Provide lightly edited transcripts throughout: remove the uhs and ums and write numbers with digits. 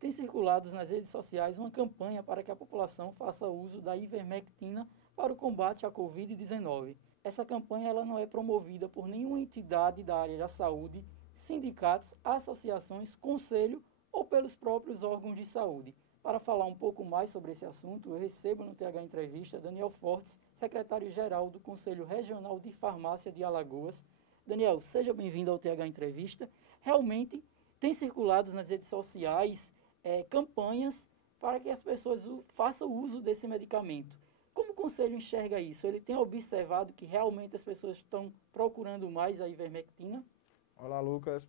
Tem circulado nas redes sociais uma campanha para que a população faça uso da ivermectina para o combate à Covid-19. Essa campanha ela não é promovida por nenhuma entidade da área da saúde, sindicatos, associações, conselho ou pelos próprios órgãos de saúde. Para falar um pouco mais sobre esse assunto, eu recebo no TH Entrevista Daniel Fortes, secretário-geral do Conselho Regional de Farmácia de Alagoas. Daniel, seja bem-vindo ao TH Entrevista. Realmente tem circulado nas redes sociais campanhas para que as pessoas façam uso desse medicamento. Como o Conselho enxerga isso? Ele tem observado que realmente as pessoas estão procurando mais a ivermectina? Olá, Lucas.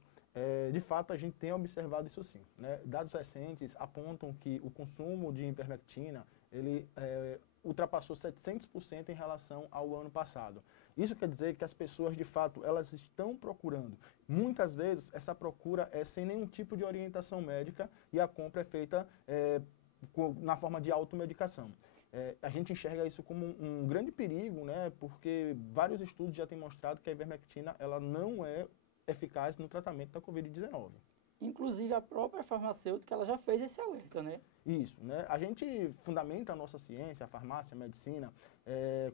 De fato, a gente tem observado isso sim, né? Dados recentes apontam que o consumo de ivermectina ele ultrapassou 700% em relação ao ano passado. Isso quer dizer que as pessoas, de fato, elas estão procurando. Muitas vezes, essa procura é sem nenhum tipo de orientação médica e a compra é feita na forma de automedicação. A gente enxerga isso como um grande perigo, né? Porque vários estudos já têm mostrado que a ivermectina ela não é eficaz no tratamento da Covid-19. Inclusive a própria farmacêutica ela já fez esse alerta, né? Isso, né? A gente fundamenta a nossa ciência, a farmácia, a medicina,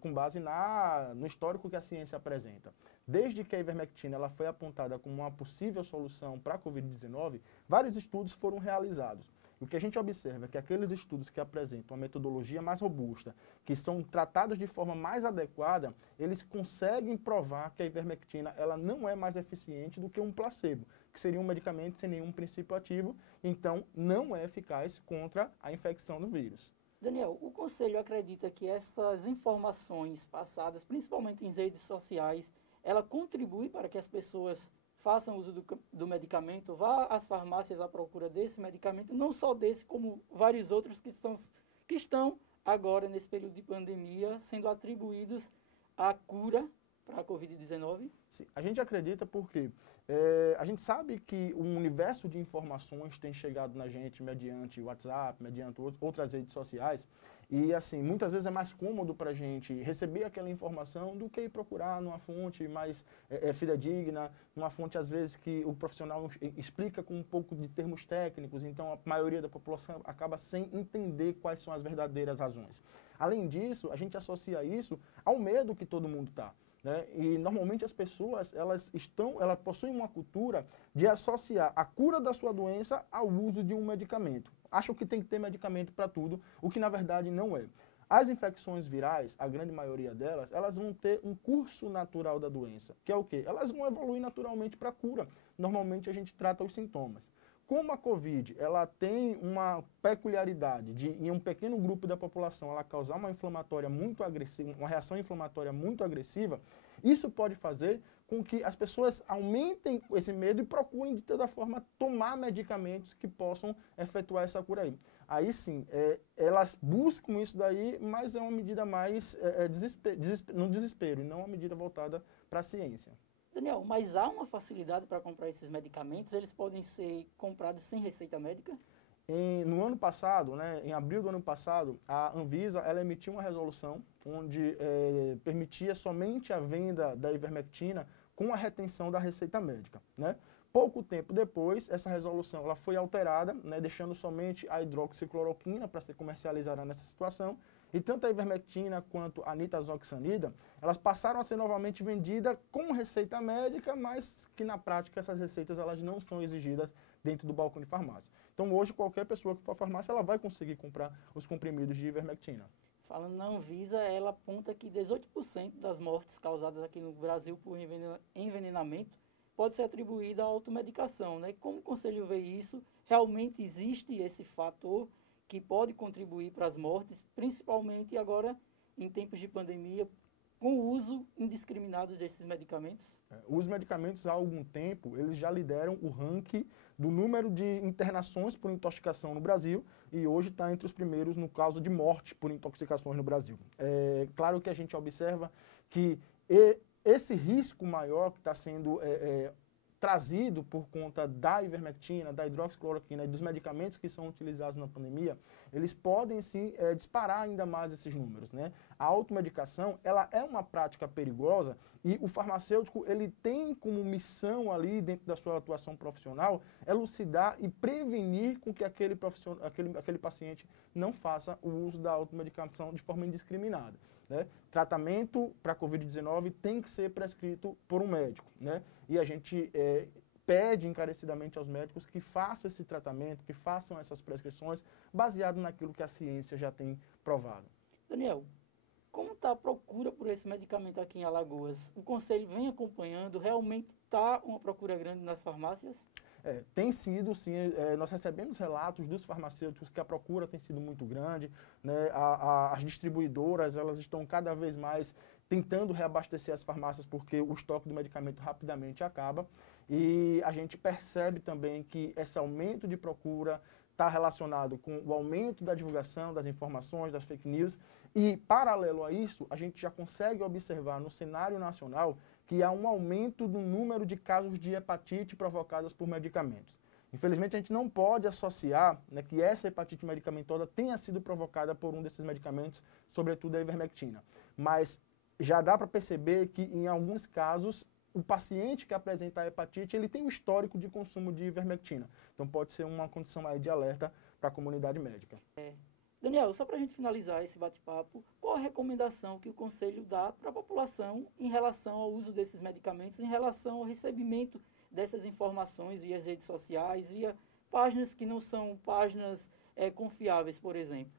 com base no histórico que a ciência apresenta. Desde que a ivermectina ela foi apontada como uma possível solução para a Covid-19, vários estudos foram realizados. O que a gente observa é que aqueles estudos que apresentam uma metodologia mais robusta, que são tratados de forma mais adequada, eles conseguem provar que a ivermectina ela não é mais eficiente do que um placebo, que seria um medicamento sem nenhum princípio ativo, então não é eficaz contra a infecção do vírus. Daniel, o Conselho acredita que essas informações passadas, principalmente em redes sociais, ela contribui para que as pessoas façam uso do medicamento, vá às farmácias à procura desse medicamento, não só desse, como vários outros que estão agora, nesse período de pandemia, sendo atribuídos à cura para a Covid-19? Sim, a gente acredita porque a gente sabe que o universo de informações tem chegado na gente mediante WhatsApp, mediante outras redes sociais, e assim, muitas vezes é mais cômodo para a gente receber aquela informação do que ir procurar numa fonte mais fidedigna, numa fonte às vezes que o profissional explica com um pouco de termos técnicos, então a maioria da população acaba sem entender quais são as verdadeiras razões. Além disso, a gente associa isso ao medo que todo mundo está. Né? E normalmente as pessoas elas possuem uma cultura de associar a cura da sua doença ao uso de um medicamento. Acham que tem que ter medicamento para tudo, o que na verdade não é. As infecções virais, a grande maioria delas, elas vão ter um curso natural da doença, que é o quê? Elas vão evoluir naturalmente para a cura. Normalmente a gente trata os sintomas. Como a Covid ela tem uma peculiaridade de, em um pequeno grupo da população, ela causar uma inflamatória muito agressiva, uma reação inflamatória muito agressiva, isso pode fazer com que as pessoas aumentem esse medo e procurem de toda forma tomar medicamentos que possam efetuar essa cura aí. Aí sim, elas buscam isso daí, mas é uma medida mais no desespero, e não uma medida voltada para a ciência. Daniel, mas há uma facilidade para comprar esses medicamentos? Eles podem ser comprados sem receita médica? No ano passado, né, em abril do ano passado, a Anvisa ela emitiu uma resolução onde permitia somente a venda da ivermectina com a retenção da receita médica. Né? Pouco tempo depois, essa resolução ela foi alterada, né, deixando somente a hidroxicloroquina para ser comercializada nessa situação, e tanto a ivermectina quanto a nitazoxanida, elas passaram a ser novamente vendidas com receita médica, mas que na prática essas receitas elas não são exigidas dentro do balcão de farmácia. Então hoje qualquer pessoa que for à farmácia ela vai conseguir comprar os comprimidos de ivermectina. Falando na Anvisa, ela aponta que 18% das mortes causadas aqui no Brasil por envenenamento pode ser atribuída à automedicação, né? Como o Conselho vê isso? Realmente existe esse fator que pode contribuir para as mortes, principalmente agora em tempos de pandemia, com o uso indiscriminado desses medicamentos? Os medicamentos há algum tempo, eles já lideram o ranking do número de internações por intoxicação no Brasil e hoje está entre os primeiros no caso de morte por intoxicações no Brasil. É claro que a gente observa que esse risco maior que está sendo trazido por conta da ivermectina, da hidroxicloroquina e dos medicamentos que são utilizados na pandemia, eles podem sim disparar ainda mais esses números, né? A automedicação, ela é uma prática perigosa e o farmacêutico, ele tem como missão ali, dentro da sua atuação profissional, elucidar e prevenir com que aquele paciente não faça o uso da automedicação de forma indiscriminada, né? Tratamento para Covid-19 tem que ser prescrito por um médico, né? E a gente pede encarecidamente aos médicos que façam esse tratamento, que façam essas prescrições, baseado naquilo que a ciência já tem provado. Daniel, como está a procura por esse medicamento aqui em Alagoas? O Conselho vem acompanhando, realmente está uma procura grande nas farmácias? Tem sido, sim, nós recebemos relatos dos farmacêuticos que a procura tem sido muito grande, né? As distribuidoras, elas estão cada vez mais tentando reabastecer as farmácias porque o estoque do medicamento rapidamente acaba, e a gente percebe também que esse aumento de procura está relacionado com o aumento da divulgação das informações, das fake news, e paralelo a isso, a gente já consegue observar no cenário nacional que há um aumento do número de casos de hepatite provocadas por medicamentos. Infelizmente, a gente não pode associar, né, que essa hepatite medicamentosa tenha sido provocada por um desses medicamentos, sobretudo a ivermectina. Mas já dá para perceber que, em alguns casos, o paciente que apresenta a hepatite, ele tem um histórico de consumo de ivermectina. Então, pode ser uma condição aí de alerta para a comunidade médica. Daniel, só para a gente finalizar esse bate-papo, qual a recomendação que o Conselho dá para a população em relação ao uso desses medicamentos, em relação ao recebimento dessas informações via redes sociais, via páginas que não são páginas confiáveis, por exemplo?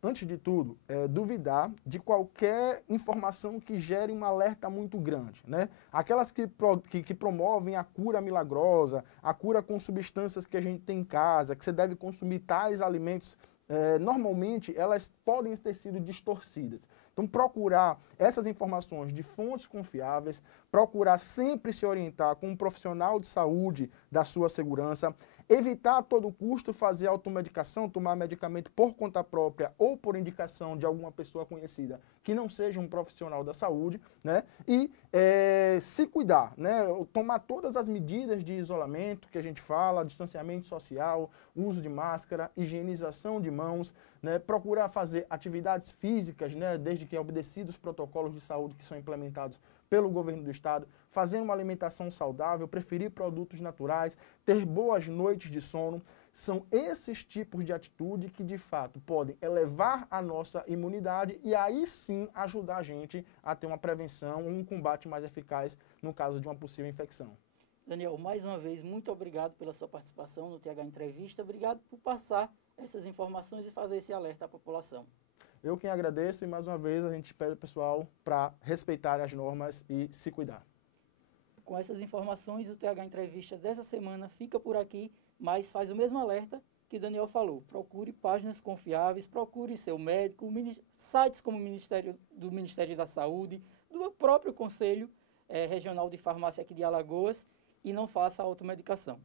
Antes de tudo, duvidar de qualquer informação que gere um alerta muito grande, né? Aquelas que promovem a cura milagrosa, a cura com substâncias que a gente tem em casa, que você deve consumir tais alimentos, normalmente elas podem ter sido distorcidas. Então, procurar essas informações de fontes confiáveis, procurar sempre se orientar com um profissional de saúde da sua segurança, evitar a todo custo fazer automedicação, tomar medicamento por conta própria ou por indicação de alguma pessoa conhecida que não seja um profissional da saúde, né? E se cuidar, né? Tomar todas as medidas de isolamento que a gente fala, distanciamento social, uso de máscara, higienização de mãos, né? Procurar fazer atividades físicas, né? Desde que obedecidos os protocolos de saúde que são implementados pelo governo do estado, fazer uma alimentação saudável, preferir produtos naturais, ter boas noites de sono. São esses tipos de atitude que, de fato, podem elevar a nossa imunidade e aí sim ajudar a gente a ter uma prevenção, um combate mais eficaz no caso de uma possível infecção. Daniel, mais uma vez, muito obrigado pela sua participação no TH Entrevista. Obrigado por passar essas informações e fazer esse alerta à população. Eu quem agradeço e, mais uma vez, a gente pede ao pessoal para respeitar as normas e se cuidar. Com essas informações, o TH Entrevista dessa semana fica por aqui, mas faz o mesmo alerta que Daniel falou. Procure páginas confiáveis, procure seu médico, sites como o Ministério da Saúde, do próprio Conselho Regional de Farmácia aqui de Alagoas, e não faça automedicação.